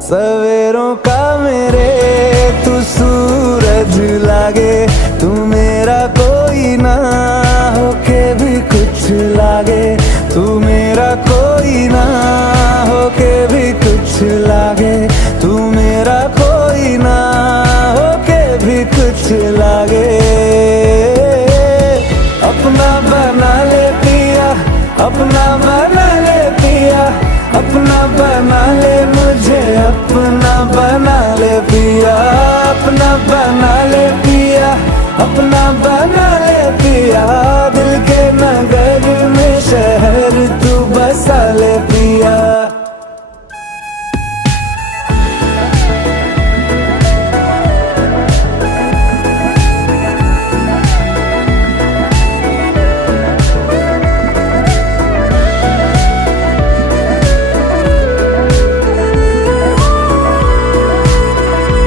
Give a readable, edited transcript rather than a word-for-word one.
सवेरों का मेरे तू सूरज लागे, तू मेरा कोई ना होके भी कुछ लागे, तू मेरा कोई ना होके भी कुछ लागे।